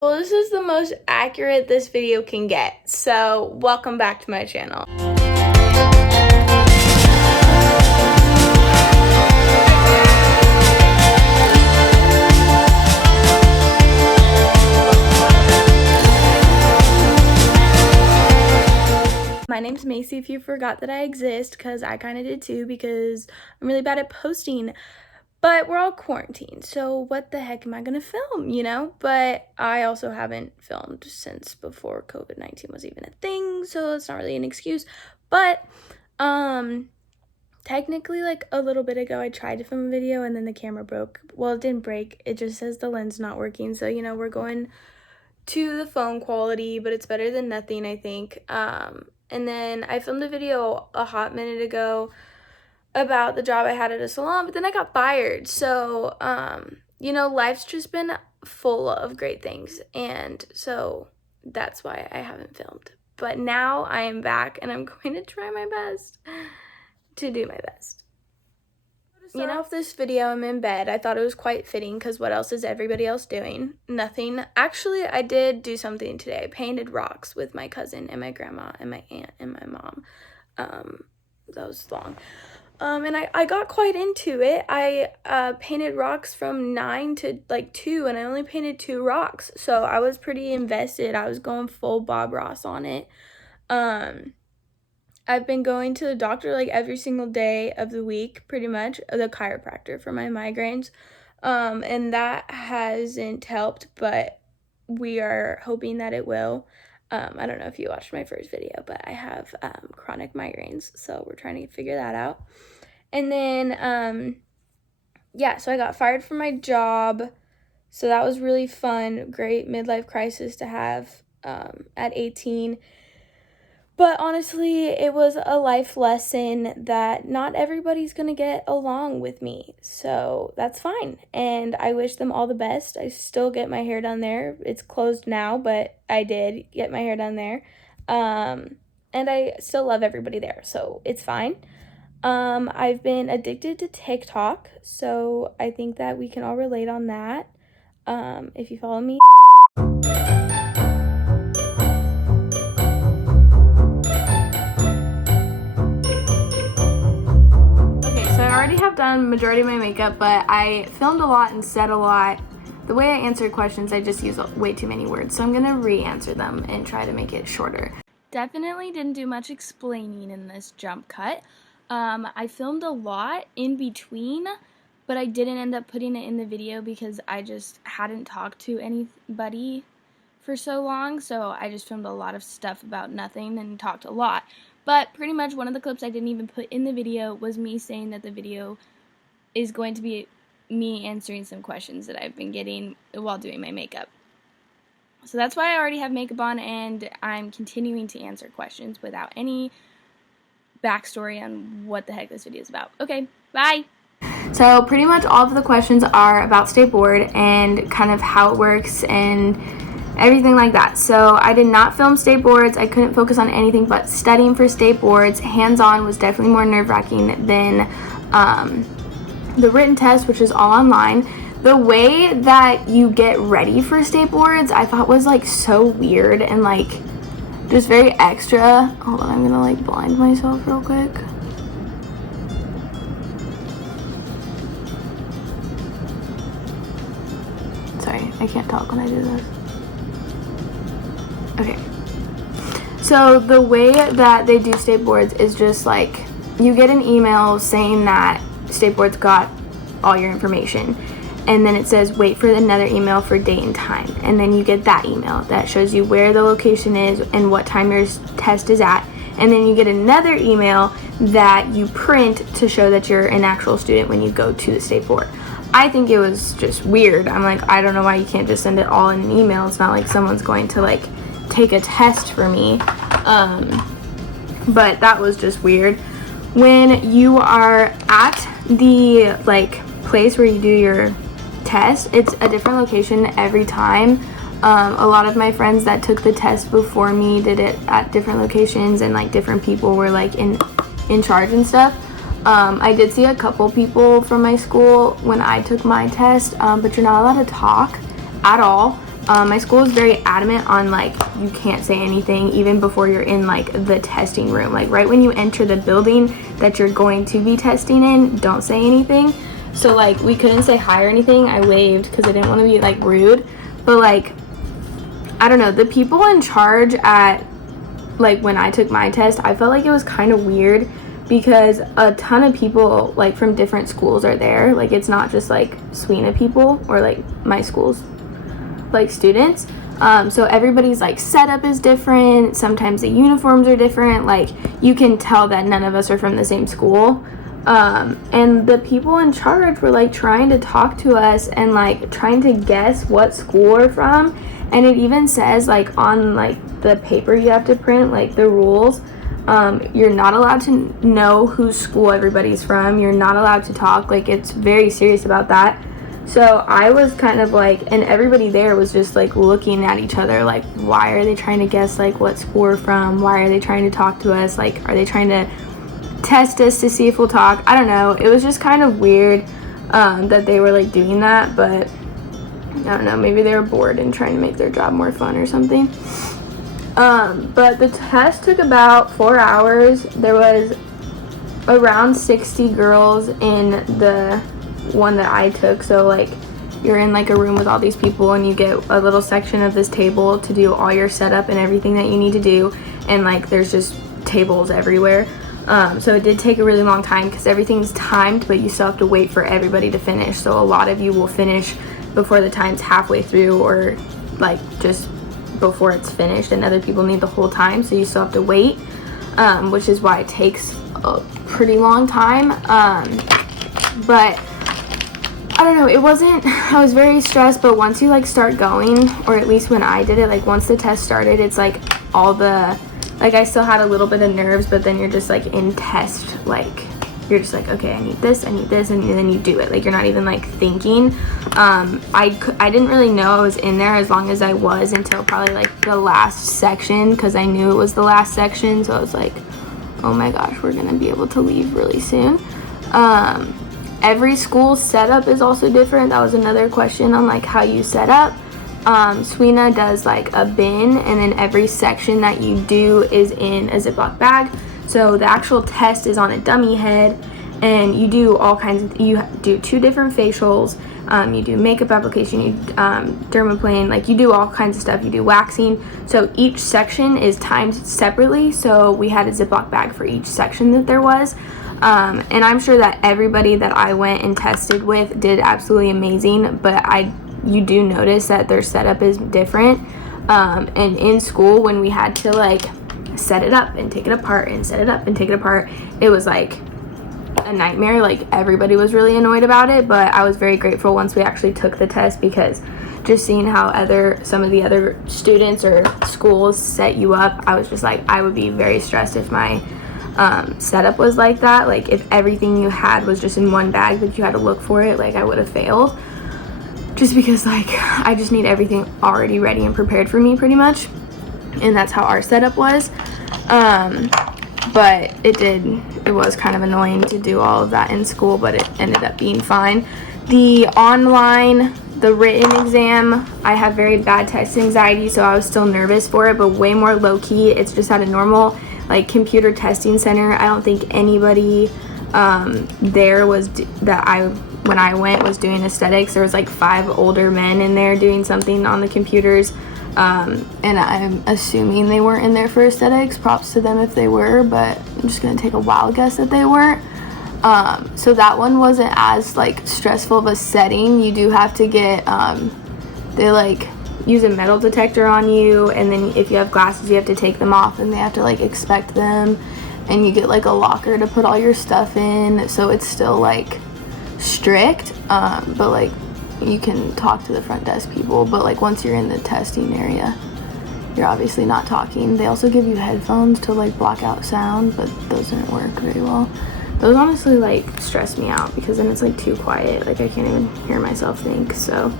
Well, this is the most accurate this video can get, so welcome back to my channel. My name's Macy, if you forgot that I exist, because I kind of did too, because I'm really bad at posting. But we're all quarantined, so what the heck am I gonna film, you know? But I also haven't filmed since before COVID-19 was even a thing, so it's not really an excuse. But, technically, like, a little bit ago, I tried to film a video, and then the camera broke. Well, it didn't break, it just says the lens not working, so, you know, we're going to the phone quality, but it's better than nothing, I think. And then I filmed a video a hot minute ago about the job I had at a salon, but then I got fired. So, you know, life's just been full of great things, and so that's why I haven't filmed. But now I am back, and I'm going to try my best to do my best. You know, with this video, I'm in bed. I thought it was quite fitting because what else is everybody else doing? Nothing. Actually, I did do something today. I painted rocks with my cousin and my grandma and my aunt and my mom. That was long. And I got quite into it. I painted rocks from 9 to like 2, and I only painted 2 rocks. So I was pretty invested. I was going full Bob Ross on it. I've been going to the doctor like every single day of the week, pretty much, the chiropractor for my migraines. And that hasn't helped, but we are hoping that it will. I don't know if you watched my first video, but I have chronic migraines, so we're trying to figure that out. And then, yeah, so I got fired from my job, so that was really fun, great midlife crisis to have at 18. But honestly, it was a life lesson that not everybody's going to get along with me. So that's fine. And I wish them all the best. I still get my hair done there. It's closed now, but I did get my hair done there. And I still love everybody there. So it's fine. I've been addicted to TikTok. So I think that we can all relate on that. If you follow me. Have done majority of my makeup, but I filmed a lot and said a lot. The way I answered questions, I just used way too many words, so I'm gonna re-answer them and try to make it shorter. Definitely didn't do much explaining in this jump cut. I filmed a lot in between, but I didn't end up putting it in the video because I just hadn't talked to anybody for so long, so I just filmed a lot of stuff about nothing and talked a lot. But pretty much one of the clips I didn't even put in the video was me saying that the video is going to be me answering some questions that I've been getting while doing my makeup. So that's why I already have makeup on, and I'm continuing to answer questions without any backstory on what the heck this video is about. Okay, bye! So pretty much all of the questions are about state board and kind of how it works and everything like that. So I did not film state boards. I couldn't focus on anything but studying for state boards. Hands-on was definitely more nerve-wracking than the written test, which is all online. The way that you get ready for state boards I thought was like so weird and like just very extra. Hold on, I'm gonna like blind myself real quick. Sorry, I can't talk when I do this. Okay, so the way that they do state boards is just like you get an email saying that state board's got all your information, and then it says wait for another email for date and time, and then you get that email that shows you where the location is and what time your test is at, and then you get another email that you print to show that you're an actual student when you go to the state board. I think it was just weird. I'm like, I don't know why you can't just send it all in an email. It's not like someone's going to like take a test for me, but that was just weird. When you are at the like place where you do your test, it's a different location every time. A lot of my friends that took the test before me did it at different locations, and like different people were like in charge and stuff. I did see a couple people from my school when I took my test, but you're not allowed to talk at all. My school is very adamant on like you can't say anything even before you're in like the testing room. Like right when you enter the building that you're going to be testing in, don't say anything. So like we couldn't say hi or anything. I waved because I didn't want to be like rude, but like I don't know, the people in charge at like when I took my test, I felt like it was kind of weird because a ton of people like from different schools are there. Like it's not just like Sweeney people or like my school's like students. So everybody's like setup is different. Sometimes the uniforms are different. Like you can tell that none of us are from the same school. And the people in charge were like trying to talk to us and like trying to guess what school we're from. And it even says like on like the paper you have to print, like the rules, you're not allowed to know whose school everybody's from. You're not allowed to talk. Like it's very serious about that. So I was kind of like, and everybody there was just like looking at each other like, why are they trying to guess like what school we're from? Why are they trying to talk to us? Like, are they trying to test us to see if we'll talk? I don't know. It was just kind of weird that they were like doing that, but I don't know, maybe they were bored and trying to make their job more fun or something. But the test took about 4 hours. There was around 60 girls in the one that I took. So like you're in like a room with all these people and you get a little section of this table to do all your setup and everything that you need to do. And like there's just tables everywhere. So it did take a really long time because everything's timed, but you still have to wait for everybody to finish. So a lot of you will finish before the time's halfway through or like just before it's finished, and other people need the whole time, so you still have to wait, which is why it takes a pretty long time. But I don't know, I was very stressed, but once you like start going, or at least when I did it, like once the test started, it's like like I still had a little bit of nerves, but then you're just like in test, like you're just like, okay, I need this, and then you do it. Like you're not even like thinking. I didn't really know I was in there as long as I was until probably like the last section, because I knew it was the last section. So I was like, oh my gosh, we're gonna be able to leave really soon. Every school setup is also different. That was another question on like how you set up. Sweeney does like a bin, and then every section that you do is in a Ziploc bag. So the actual test is on a dummy head, and you do all kinds of, you do 2 different facials, you do makeup application, you dermaplane, like you do all kinds of stuff, you do waxing. So each section is timed separately, so we had a Ziploc bag for each section that there was. And I'm sure that everybody that I went and tested with did absolutely amazing, but you do notice that their setup is different. And in school, when we had to like set it up and take it apart and set it up and take it apart, it was like a nightmare. Like everybody was really annoyed about it, but I was very grateful once we actually took the test, because just seeing how some of the other students or schools set you up, I was just like, I would be very stressed if my setup was like that. Like if everything you had was just in one bag but you had to look for it, like I would have failed, just because like I just need everything already ready and prepared for me pretty much. And that's how our setup was. But it was kind of annoying to do all of that in school, but it ended up being fine. The written exam, I have very bad test anxiety, so I was still nervous for it, but way more low-key. It's just at a normal like computer testing center. I don't think anybody there when I went was doing aesthetics. There was like 5 older men in there doing something on the computers. And I'm assuming they weren't in there for aesthetics. Props to them if they were, but I'm just gonna take a wild guess that they weren't. So that one wasn't as like stressful of a setting. You do have to get, they like use a metal detector on you, and then if you have glasses you have to take them off, and they have to like inspect them, and you get like a locker to put all your stuff in. So it's still like strict, but like you can talk to the front desk people, but like once you're in the testing area, you're obviously not talking. They also give you headphones to like block out sound, but those didn't work very well. Those honestly like stress me out, because then it's like too quiet, like I can't even hear myself think, so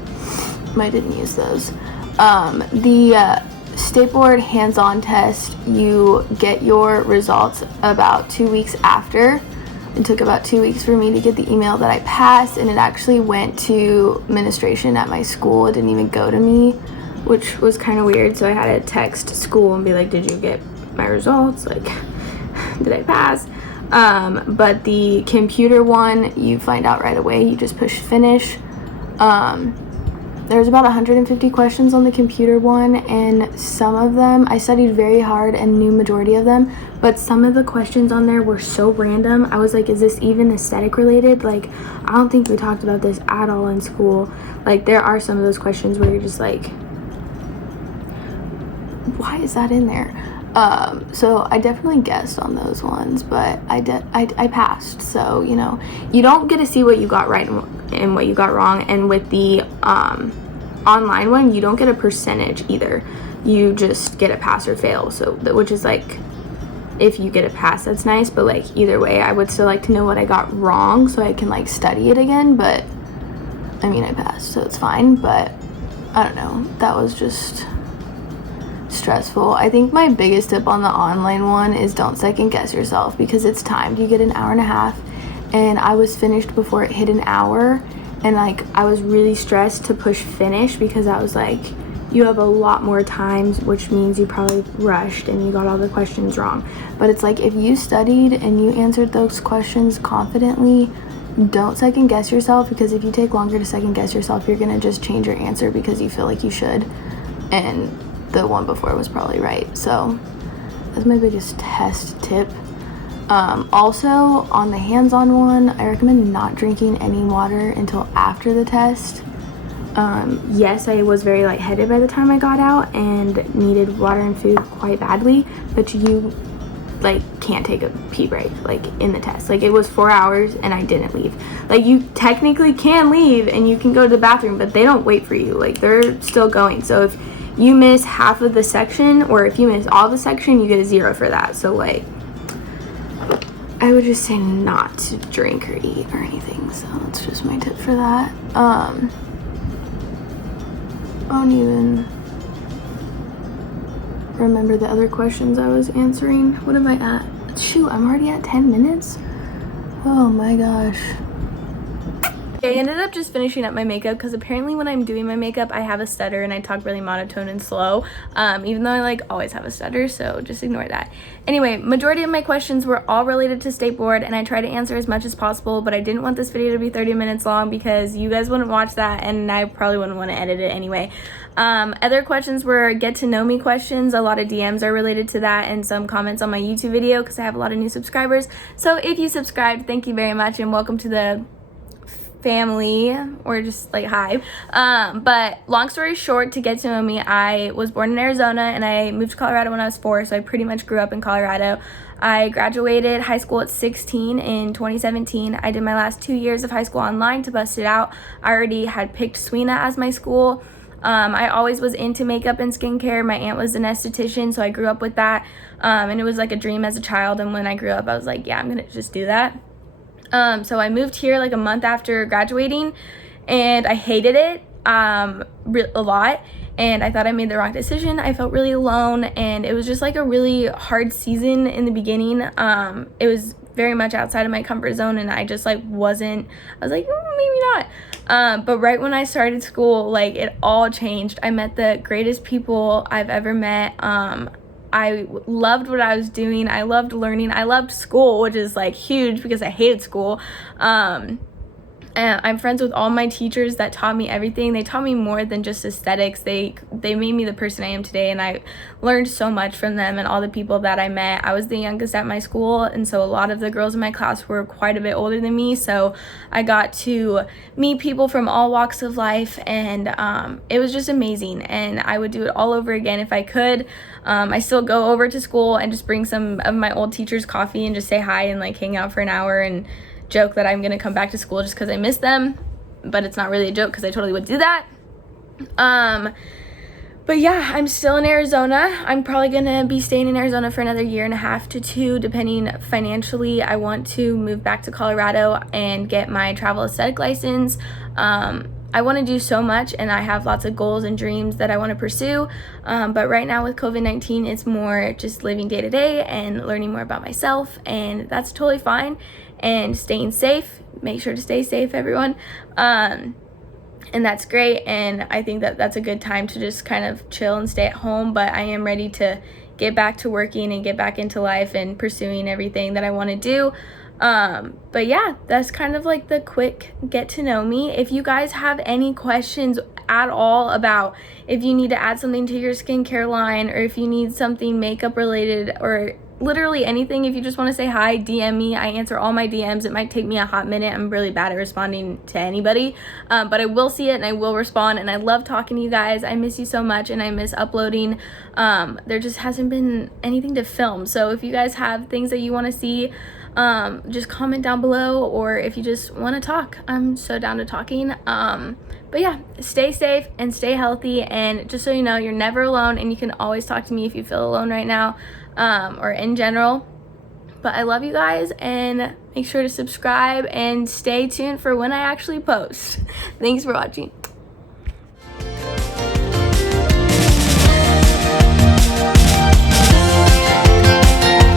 I didn't use those. The Stapboard hands-on test, you get your results about 2 weeks after. It took about 2 weeks for me to get the email that I passed, and it actually went to administration at my school. It didn't even go to me, which was kind of weird. So I had to text school and be like, did you get my results? Like, did I pass? But the computer one, you find out right away. You just push finish. There's about 150 questions on the computer one, and some of them I studied very hard and knew majority of them, but some of the questions on there were so random. I was like, is this even aesthetic related? Like, I don't think we talked about this at all in school. Like, there are some of those questions where you're just like, why is that in there? So I definitely guessed on those ones, but I passed. So, you know, you don't get to see what you got right and what you got wrong. And with the online one, you don't get a percentage either. You just get a pass or fail. So, which is like, if you get a pass, that's nice. But like, either way, I would still like to know what I got wrong so I can like study it again. But I mean, I passed, so it's fine. But I don't know. That was just stressful. I think my biggest tip on the online one is don't second guess yourself, because it's timed. You get an hour and a half, and I was finished before it hit an hour, and like I was really stressed to push finish because I was like, you have a lot more times, which means you probably rushed and you got all the questions wrong. But it's like, if you studied and you answered those questions confidently, don't second guess yourself, because if you take longer to second guess yourself, you're gonna just change your answer because you feel like you should, and the one before was probably right. So that's my biggest test tip. Also, on the hands-on one, I recommend not drinking any water until after the test. Yes, I was very lightheaded by the time I got out and needed water and food quite badly, but you like can't take a pee break like in the test. Like, it was 4 hours and I didn't leave. Like, you technically can leave and you can go to the bathroom, but they don't wait for you. Like, they're still going. So if you miss half of the section, or if you miss all the section, you get a 0 for that. So like, I would just say not to drink or eat or anything. So that's just my tip for that. I don't even remember the other questions I was answering. What am I at? Shoot, I'm already at 10 minutes. Oh my gosh. I ended up just finishing up my makeup because apparently when I'm doing my makeup, I have a stutter and I talk really monotone and slow, even though I like always have a stutter, so just ignore that. Anyway, majority of my questions were all related to State Board, and I try to answer as much as possible, but I didn't want this video to be 30 minutes long because you guys wouldn't watch that and I probably wouldn't want to edit it anyway. Other questions were get to know me questions. A lot of DMs are related to that, and some comments on my YouTube video because I have a lot of new subscribers. So if you subscribed, thank you very much and welcome to the family, or just like hi. But long story short, to get to know me, I was born in Arizona and I moved to Colorado when I was 4, so I pretty much grew up in Colorado. I graduated high school at 16 in 2017. I did my last 2 years of high school online to bust it out. I already had picked Sweeney as my school. I always was into makeup and skincare. My aunt was an esthetician, so I grew up with that, and it was like a dream as a child, and when I grew up I was like, yeah, I'm gonna just do that. So I moved here like a month after graduating, and I hated it a lot, and I thought I made the wrong decision. I felt really alone, and it was just like a really hard season in the beginning. It was very much outside of my comfort zone, and I just like wasn't, I was like, maybe not. But right when I started school, like it all changed. I met the greatest people I've ever met. I loved what I was doing. I loved learning. I loved school, which is like huge because I hated school. And I'm friends with all my teachers that taught me everything. They taught me more than just aesthetics. They made me the person I am today, and I learned so much from them and all the people that I met. I was the youngest at my school, and so a lot of the girls in my class were quite a bit older than me, so I got to meet people from all walks of life, and it was just amazing, and I would do it all over again if I could. I still go over to school and just bring some of my old teachers coffee and just say hi and like hang out for an hour and joke that I'm gonna come back to school just because I miss them, but it's not really a joke because I totally would do that. But yeah, I'm still in Arizona. I'm probably gonna be staying in Arizona for another 1.5 to 2 years, depending financially. I want to move back to Colorado and get my travel aesthetic license. I want to do so much, and I have lots of goals and dreams that I want to pursue, but right now with COVID-19, it's more just living day to day and learning more about myself, and that's totally fine, and staying safe. Make sure to stay safe, everyone. and that's great, and I think that that's a good time to just kind of chill and stay at home. But I am ready to get back to working and get back into life and pursuing everything that I want to do. But yeah, that's kind of like the quick get to know me. If you guys have any questions at all about if you need to add something to your skincare line, or if you need something makeup related, or literally anything, if you just want to say hi, DM me. I answer all my DMs. It might take me a hot minute. I'm really bad at responding to anybody, but I will see it and I will respond, and I love talking to you guys. I miss you so much, and I miss uploading. There just hasn't been anything to film, so if you guys have things that you want to see, just comment down below, or if you just want to talk, I'm so down to talking. But yeah, stay safe and stay healthy, and just so you know, you're never alone, and you can always talk to me if you feel alone right now, or in general. But I love you guys, and make sure to subscribe and stay tuned for when I actually post. Thanks for watching.